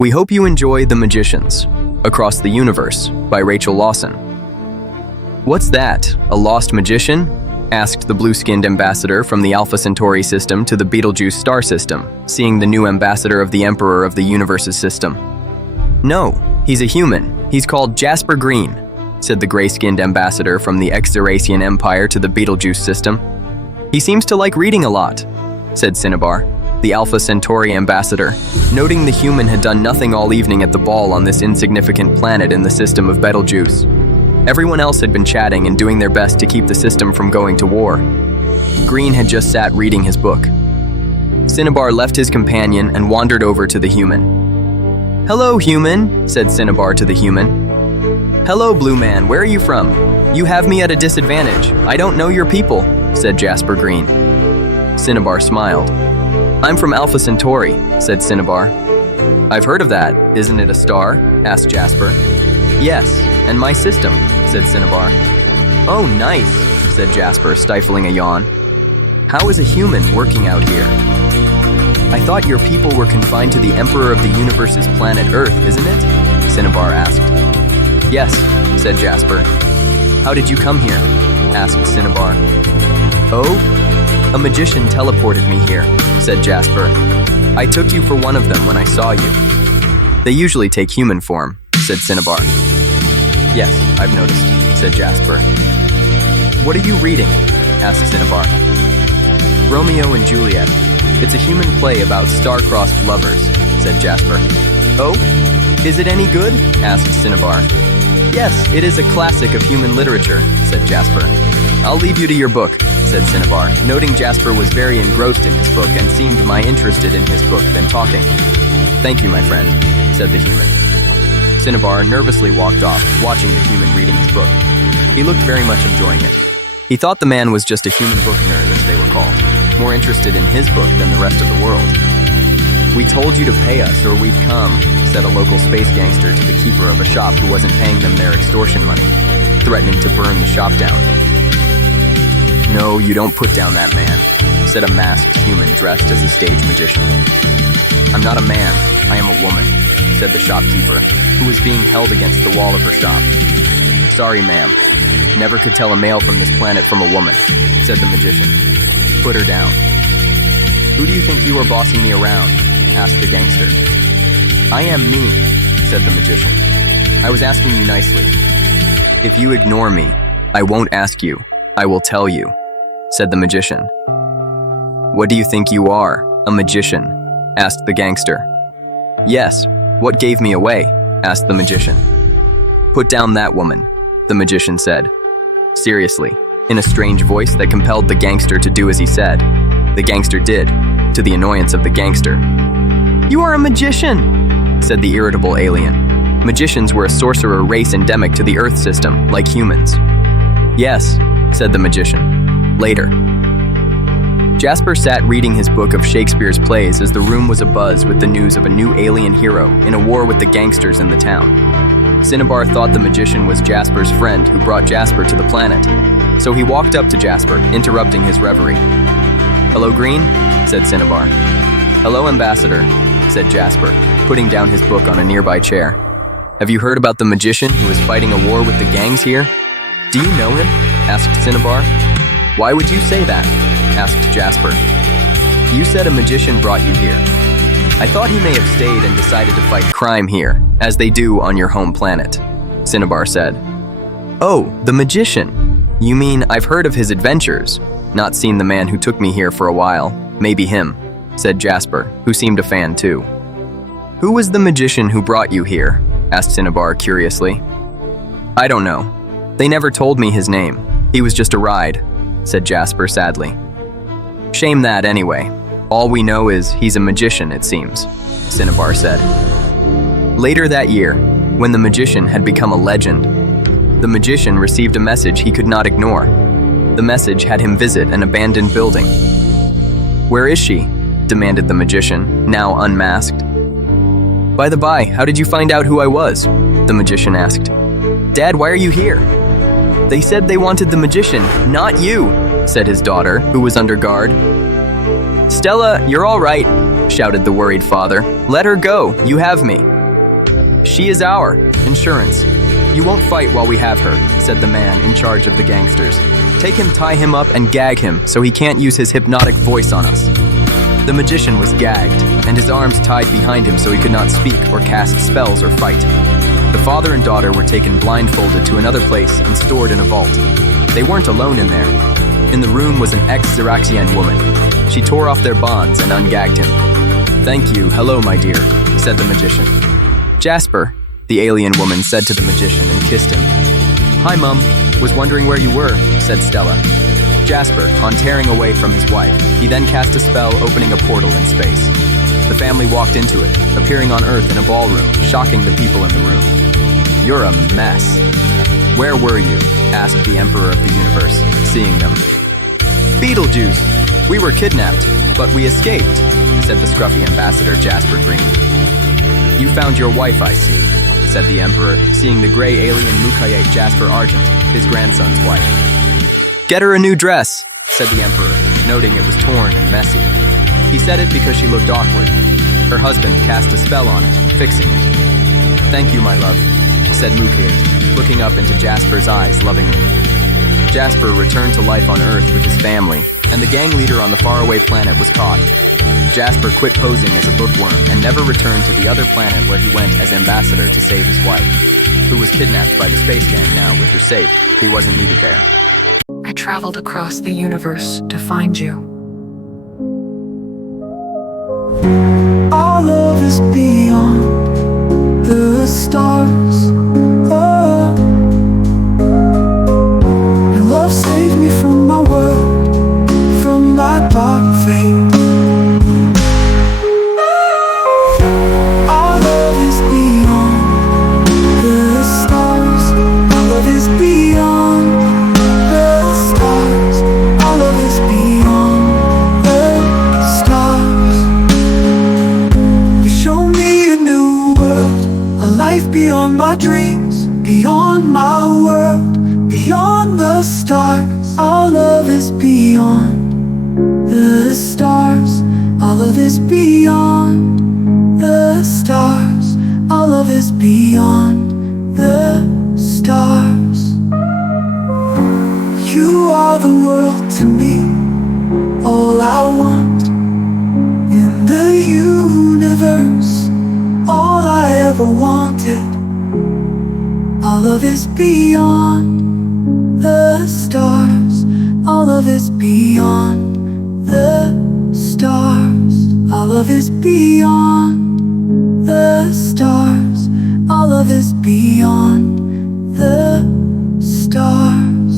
We hope you enjoy The Magicians, Across the Universe by Rachel Lawson. What's that, a lost magician? Asked the blue-skinned ambassador from the Alpha Centauri system to the Betelgeuse star system, seeing the new ambassador of the Emperor of the Universe's system. No, he's a human. He's called Jasper Green, said the gray-skinned ambassador from the Xeracian Empire to the Betelgeuse system. He seems to like reading a lot, said Cinnabar, the Alpha Centauri ambassador, noting the human had done nothing all evening at the ball on this insignificant planet in the system of Betelgeuse. Everyone else had been chatting and doing their best to keep the system from going to war. Green had just sat reading his book. Cinnabar left his companion and wandered over to the human. "Hello, human," said Cinnabar to the human. "Hello, blue man, where are you from? You have me at a disadvantage. I don't know your people," said Jasper Green. Cinnabar smiled. "I'm from Alpha Centauri," said Cinnabar. "I've heard of that. Isn't it a star?" asked Jasper. "Yes, and my system," said Cinnabar. "Oh, nice," said Jasper, stifling a yawn. "How is a human working out here?" "I thought your people were confined to the Emperor of the Universe's planet Earth, isn't it?" Cinnabar asked. "Yes," said Jasper. "How did you come here?" asked Cinnabar. "Oh, a magician teleported me here," said Jasper. "I took you for one of them when I saw you." "They usually take human form," said Cinnabar. "Yes, I've noticed," said Jasper. "What are you reading?" asked Cinnabar. "Romeo and Juliet. It's a human play about star-crossed lovers," said Jasper. "Oh, is it any good?" asked Cinnabar. "Yes, it is a classic of human literature," said Jasper. "I'll leave you to your book," said Cinnabar, noting Jasper was very engrossed in his book and seemed more interested in his book than talking. "Thank you, my friend," said the human. Cinnabar nervously walked off, watching the human reading his book. He looked very much enjoying it. He thought the man was just a human book nerd, as they were called, more interested in his book than the rest of the world. "We told you to pay us or we'd come," said a local space gangster to the keeper of a shop who wasn't paying them their extortion money, threatening to burn the shop down. "No, you don't put down that man," said a masked human dressed as a stage magician. "I'm not a man, I am a woman," said the shopkeeper, who was being held against the wall of her shop. "Sorry, ma'am. Never could tell a male from this planet from a woman," said the magician. "Put her down." "Who do you think you are bossing me around?" asked the gangster. "I am me," said the magician. "I was asking you nicely. If you ignore me, I won't ask you. I will tell you," said the magician. "What do you think you are, a magician?" asked the gangster. "Yes, what gave me away?" asked the magician. "Put down that woman," the magician said. Seriously, in a strange voice that compelled the gangster to do as he said. The gangster did, to the annoyance of the gangster. "You are a magician," said the irritable alien. Magicians were a sorcerer race endemic to the Earth system, like humans. "Yes," said the magician. "Later." Jasper sat reading his book of Shakespeare's plays as the room was abuzz with the news of a new alien hero in a war with the gangsters in the town. Cinnabar thought the magician was Jasper's friend who brought Jasper to the planet, so he walked up to Jasper, interrupting his reverie. "Hello, Green," said Cinnabar. "Hello, Ambassador," said Jasper, putting down his book on a nearby chair. "Have you heard about the magician who is fighting a war with the gangs here?" "Do you know him?" asked Cinnabar. "Why would you say that?" asked Jasper. "You said a magician brought you here. I thought he may have stayed and decided to fight crime here, as they do on your home planet," Cinnabar said. "Oh, the magician. You mean I've heard of his adventures, not seen the man who took me here for a while. Maybe him," said Jasper, who seemed a fan too. "Who was the magician who brought you here?" asked Cinnabar curiously. "I don't know. They never told me his name. He was just a ride," said Jasper sadly. "Shame that anyway. All we know is he's a magician, it seems," Cinnabar said. Later that year, when the magician had become a legend, the magician received a message he could not ignore. The message had him visit an abandoned building. "Where is she?" demanded the magician, now unmasked. "By the by, how did you find out who I was?" the magician asked. "Dad, why are you here?" "They said they wanted the magician, not you," said his daughter, who was under guard. "Stella, you're all right," shouted the worried father. "Let her go. You have me." "She is our insurance. You won't fight while we have her," said the man in charge of the gangsters. "Take him, tie him up, and gag him so he can't use his hypnotic voice on us." The magician was gagged, and his arms tied behind him so he could not speak or cast spells or fight. The father and daughter were taken blindfolded to another place and stored in a vault. They weren't alone in there. In the room was an ex-Xeraxian woman. She tore off their bonds and ungagged him. "Thank you, hello my dear," said the magician. "Jasper," the alien woman said to the magician and kissed him. "Hi, Mum. Was wondering where you were," said Stella. Jasper, on tearing away from his wife, he then cast a spell opening a portal in space. The family walked into it, appearing on Earth in a ballroom, shocking the people in the room. "You're a mess." "Where were you?" asked the Emperor of the Universe, seeing them. "Betelgeuse. We were kidnapped, but we escaped," said the scruffy ambassador Jasper Green. "You found your wife, I see," said the Emperor, seeing the gray alien Mukayet Jasper Argent, his grandson's wife. "Get her a new dress," said the Emperor, noting it was torn and messy. He said it because she looked awkward. Her husband cast a spell on it, fixing it. "Thank you, my love," said Mukayet, looking up into Jasper's eyes lovingly. Jasper returned to life on Earth with his family, and the gang leader on the faraway planet was caught. Jasper quit posing as a bookworm and never returned to the other planet where he went as ambassador to save his wife, who was kidnapped by the space gang now with her safe. He wasn't needed there. I traveled across the universe to find you. Our love is beyond the stars. Oh. Your love saved me from my world, from my dark fate. Our love is beyond the stars. Our love is beyond the stars. Our love is beyond the stars. You show me a new world, a life beyond my dreams, beyond my world, beyond the stars. Our love is beyond the stars. Our love is beyond the stars. Our love is beyond the stars. You are the world to me, all I want in the universe, all I ever wanted. Our love is beyond the stars. Our love is beyond the stars. Our love is beyond the stars. Our love is beyond the stars.